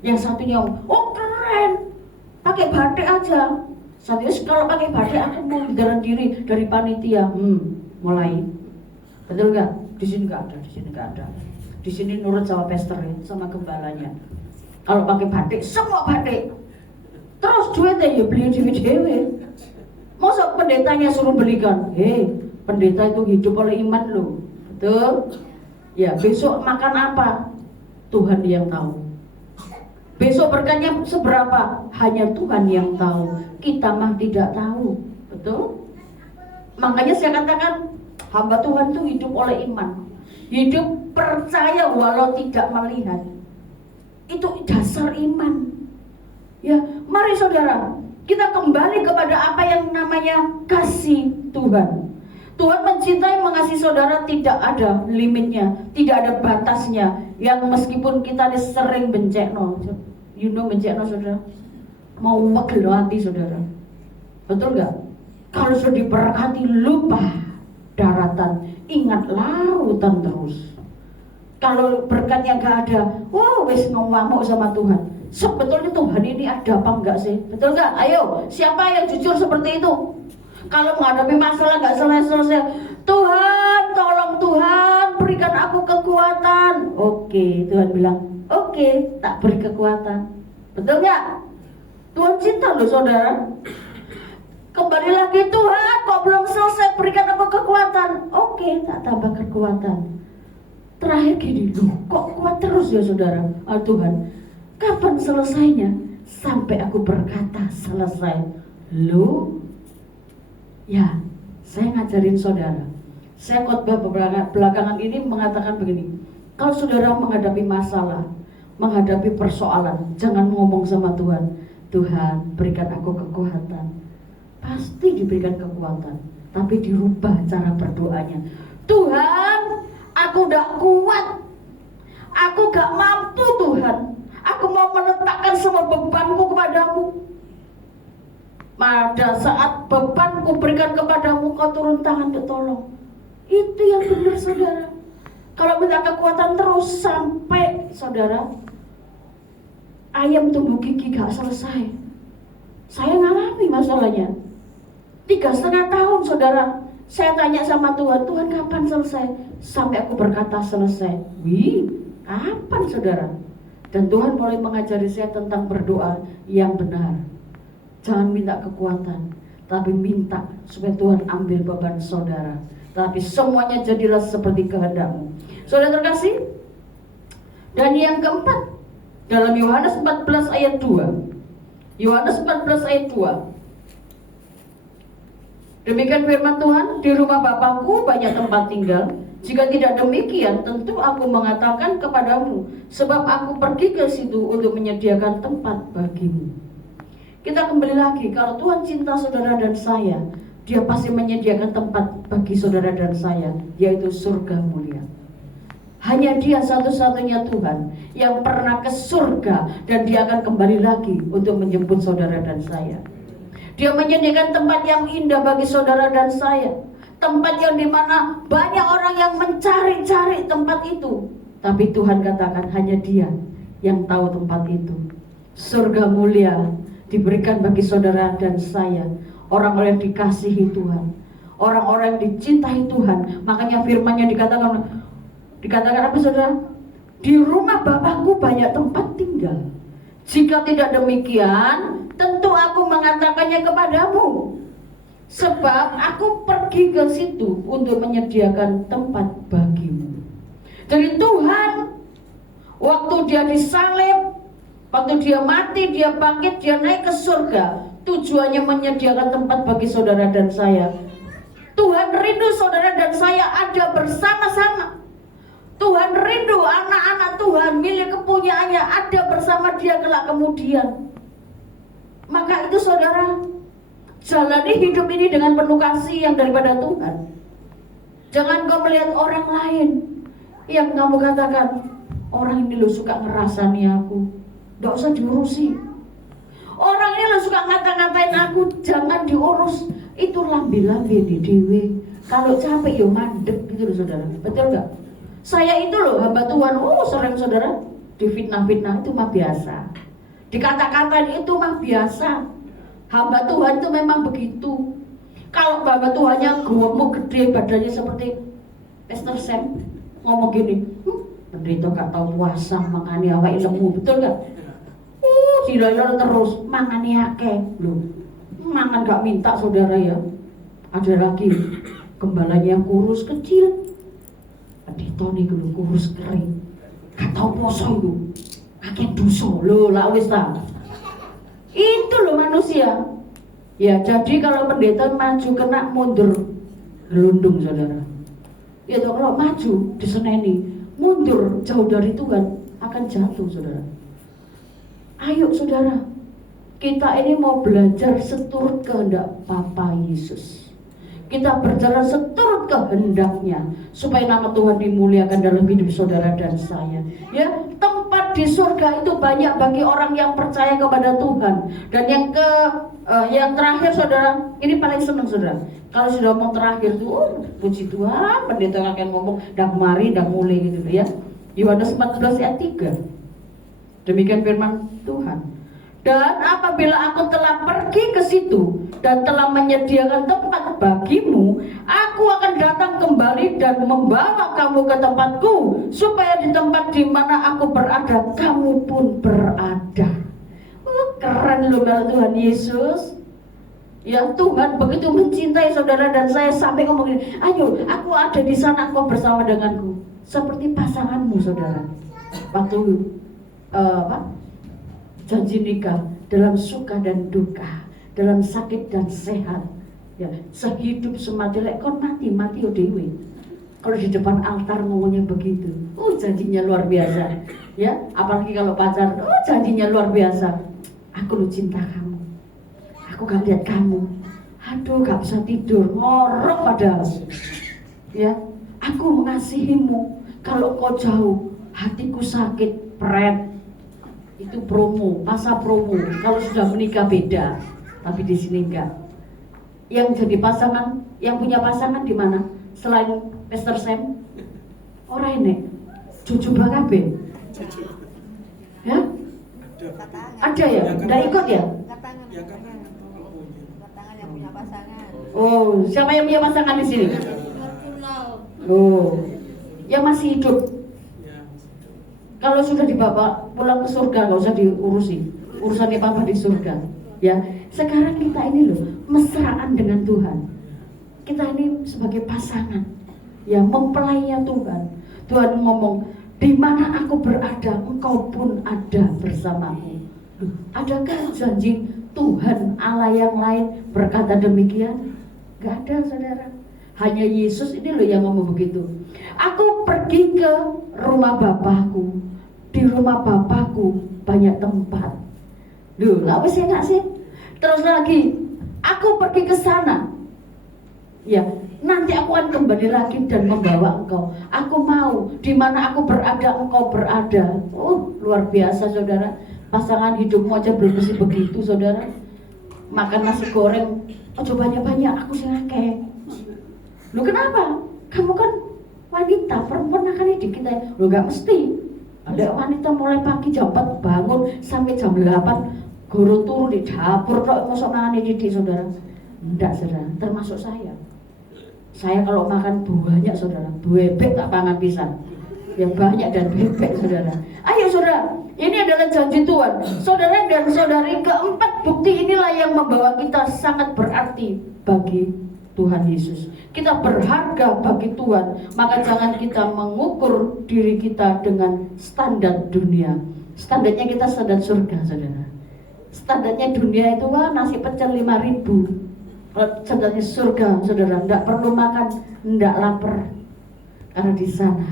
Yang satunya, oh keren, pakai batik aja. Satunya, kalau pakai batik aku mau mendarah diri dari panitia. Mulai. Betul nggak? Di sini nggak ada, di sini nggak ada. Di sini nurut sama pastor ya, sama gembalanya. Kalau pakai batik, semua batik. Terus duitnya ya beli dewe. Masa pendetanya suruh belikan? Pendeta itu hidup oleh iman loh. Betul? Ya, besok makan apa? Tuhan yang tahu. Besok berkatnya seberapa? Hanya Tuhan yang tahu. Kita mah tidak tahu. Betul? Makanya saya katakan, hamba Tuhan itu hidup oleh iman. Hidup percaya walau tidak melihat. Itu dasar iman. Ya, mari saudara, kita kembali kepada apa yang namanya kasih Tuhan. Tuhan mencintai, mengasihi saudara tidak ada limitnya, tidak ada batasnya. Yang meskipun kita sering bencekno, bencekno saudara, mau wegel hati saudara. Betul nggak? Kalau sudah diberkati lupa daratan, ingat lautan terus. Kalau berkatnya nggak ada, wis ngamuk sama Tuhan. Sebetulnya Tuhan ini ada apa enggak sih? Betul nggak? Ayo, siapa yang jujur seperti itu? Kalau menghadapi masalah nggak selesai-selesai, Tuhan, tolong Tuhan, berikan aku kekuatan. Oke, Tuhan bilang, oke, tak beri kekuatan. Betul nggak? Tuhan cinta loh saudara. Kembali lagi, Tuhan, kok belum selesai, berikan aku kekuatan. Oke, tak tambah kekuatan. Terakhir gini, loh, kok kuat terus ya saudara? Tuhan, kapan selesainya? Sampai aku berkata selesai. Loh, ya, saya ngajarin saudara. Saya khotbah belakangan ini mengatakan begini. Kalau saudara menghadapi masalah, menghadapi persoalan, jangan ngomong sama Tuhan, Tuhan berikan aku kekuatan. Pasti diberikan kekuatan, tapi dirubah cara berdoanya. Tuhan, aku udah kuat, aku gak mampu Tuhan. Aku mau meletakkan semua bebanku kepadamu. Pada saat bebanku berikan kepadamu, kau turun tangan bertolong. Itu yang benar saudara. Kalau minta kekuatan terus sampai saudara, ayam tumbuh gigi gak selesai. Saya ngalami masalahnya 3,5 tahun saudara. Saya tanya sama Tuhan, Tuhan kapan selesai? Sampai aku berkata selesai. Kapan saudara? Dan Tuhan mulai mengajari saya tentang berdoa yang benar. Jangan minta kekuatan, tapi minta supaya Tuhan ambil beban saudara. Tapi semuanya jadilah seperti kehendak-Mu. Saudara terkasih, dan yang keempat, dalam Yohanes 14 ayat 2. Yohanes 14 ayat 2. Demikian firman Tuhan, di rumah Bapakku banyak tempat tinggal. Jika tidak demikian, tentu aku mengatakan kepadamu, sebab aku pergi ke situ untuk menyediakan tempat bagimu. Kita kembali lagi, kalau Tuhan cinta saudara dan saya, Dia pasti menyediakan tempat bagi saudara dan saya, yaitu surga mulia. Hanya Dia satu-satunya Tuhan yang pernah ke surga, dan Dia akan kembali lagi untuk menjemput saudara dan saya. Dia menyediakan tempat yang indah bagi saudara dan saya, tempat yang dimana banyak orang yang mencari-cari tempat itu. Tapi Tuhan katakan hanya Dia yang tahu tempat itu. Surga mulia diberikan bagi saudara dan saya, orang-orang yang dikasihi Tuhan, orang-orang yang dicintai Tuhan. Makanya firman-Nya dikatakan apa saudara? Di rumah Bapakku banyak tempat tinggal. Jika tidak demikian, tentu aku mengatakannya kepadamu, sebab aku pergi ke situ untuk menyediakan tempat bagimu. Jadi Tuhan, waktu Dia disalib, waktu Dia mati, Dia bangkit, Dia naik ke surga, tujuannya menyediakan tempat bagi saudara dan saya. Tuhan rindu saudara dan saya ada bersama-sama. Tuhan rindu anak-anak Tuhan, milik kepunyaannya, ada bersama Dia kelak kemudian. Maka itu saudara, jalani hidup ini dengan penuh kasih yang daripada Tuhan. Jangan kau melihat orang lain yang kamu katakan, orang ini lo suka ngerasani aku, gak usah diurusi. Orang ini lo suka ngata-ngatain aku, jangan diurus. Itu lambi-lambi di dewe. Kalau capek yo mandek gitu loh saudara. Betul gak? Saya itu loh hamba Tuhan, sering saudara difitnah-fitnah itu mah biasa, dikata-katain itu mah biasa. Hamba Tuhan itu memang begitu. Kalau hamba Tuhannya gemuk gede, badannya seperti Pastor Sam, ngomong gini, pendeta gak tahu puasa, mangani awake lemu, betul gak? Dilolol terus, mangani akeh loh, mangan gak minta saudara ya. Ada lagi gembalanya yang kurus kecil, pendeta nih kalau kurus kering, gak tau poso itu, kakek dosa loh lah wis ta. Itu loh manusia. Ya jadi kalau pendeta maju kena mundur gelundung saudara. Ya toh kalau maju diseneni, mundur jauh dari Tuhan akan jatuh saudara. Ayo saudara, kita ini mau belajar seturut kehendak Bapa Yesus. Kita berjalan seturut kehendaknya supaya nama Tuhan dimuliakan dalam hidup saudara dan saya. Ya, tempat di surga itu banyak bagi orang yang percaya kepada Tuhan. Dan yang terakhir saudara, ini paling senang saudara. Kalau sudah ngomong terakhir tuh, puji Tuhan, pendeta akan ngomong dah mari dah mulai gitu ya. Yohanes 14 ayat 3. Demikian firman Tuhan. Dan apabila aku telah pergi ke situ dan telah menyediakan tempat bagimu, aku akan datang kembali dan membawa kamu ke tempatku, supaya di tempat di mana aku berada, kamu pun berada. Keren loh Tuhan Yesus. Ya Tuhan begitu mencintai saudara dan saya sampai ngomong gini, ayo aku ada di sana, kau bersama denganku. Seperti pasanganmu saudara. Waktu janji nikah, dalam suka dan duka, dalam sakit dan sehat, ya sehidup semati. Lek kon mati yo dewe. Kalau di depan altar ngomongnya begitu, janjinya luar biasa. Ya, apalagi kalau pacar, janjinya luar biasa. Aku lu cinta kamu, aku gak lihat kamu, aduh gak bisa tidur, ngorok padahal. Ya, aku mengasihimu, kalau kau jauh, hatiku sakit, pret. Itu promo, masa promo. Kalau sudah menikah beda, tapi di sini enggak. Yang jadi pasangan, yang punya pasangan di mana? Selain Pastor Sam, orang ini, cucu bakabe, ya? Ada ya? Nggak ikut ya? Yang punya pasangan. Oh, siapa yang punya pasangan di sini? Oh, yang masih hidup. Kalau sudah dibawa pulang ke surga, nggak usah diurusi. Urusannya Papa di surga. Ya, sekarang kita ini loh mesraan dengan Tuhan. Kita ini sebagai pasangan, ya mempelainya Tuhan. Tuhan ngomong, di mana aku berada, engkau pun ada bersamaku. Adakah janji Tuhan Allah yang lain berkata demikian? Gak ada, saudara. Hanya Yesus ini loh yang ngomong begitu. Aku pergi ke rumah Bapakku. Di rumah Bapakku banyak tempat. Duh, lah wis enak sih. Terus lagi, aku pergi ke sana. Ya, nanti aku akan kembali lagi dan membawa engkau. Aku mau, di mana aku berada, engkau berada. Luar biasa, saudara. Pasangan hidupmu aja belum mesti begitu, saudara. Makan nasi goreng, ojo banyak-banyak, aku sih ngakeh. Lu kenapa? Kamu kan wanita, perempuan makannya dikit aja. Lu gak mesti. Ada wanita mulai pagi jam 4 bangun sampai jam 8 guru turun di dapur kok mosok makan dikit, saudara. Enggak, saudara, termasuk saya. Saya kalau makan banyak, saudara, bebek tak pangan pisan. Ya banyak dan bebek, saudara. Ayo, saudara, ini adalah janji Tuhan. Saudara dan saudari, keempat bukti inilah yang membawa kita sangat berarti bagi Tuhan Yesus. Kita berharga bagi Tuhan. Maka jangan kita mengukur diri kita dengan standar dunia. Standarnya kita standar surga, saudara. Standarnya dunia itu nasi pecel 5.000. Kalau standarnya surga, saudara, tidak perlu makan, tidak lapar. Karena di sana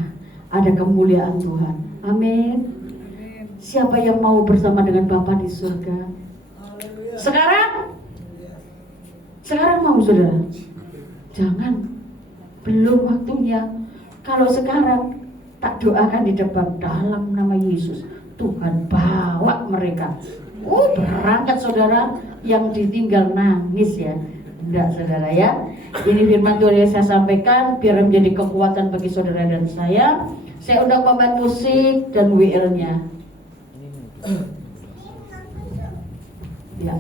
ada kemuliaan Tuhan. Amin. Siapa yang mau bersama dengan Bapa di surga? Sekarang mau, saudara? Jangan, belum waktunya. Kalau sekarang tak doakan di depan dalam nama Yesus, Tuhan bawa mereka. Berangkat, saudara, yang ditinggal nangis ya. Enggak, saudara ya. Ini firman Tuhan yang saya sampaikan biar menjadi kekuatan bagi saudara dan saya. Saya undang pemain musik dan WL-nya. Ya.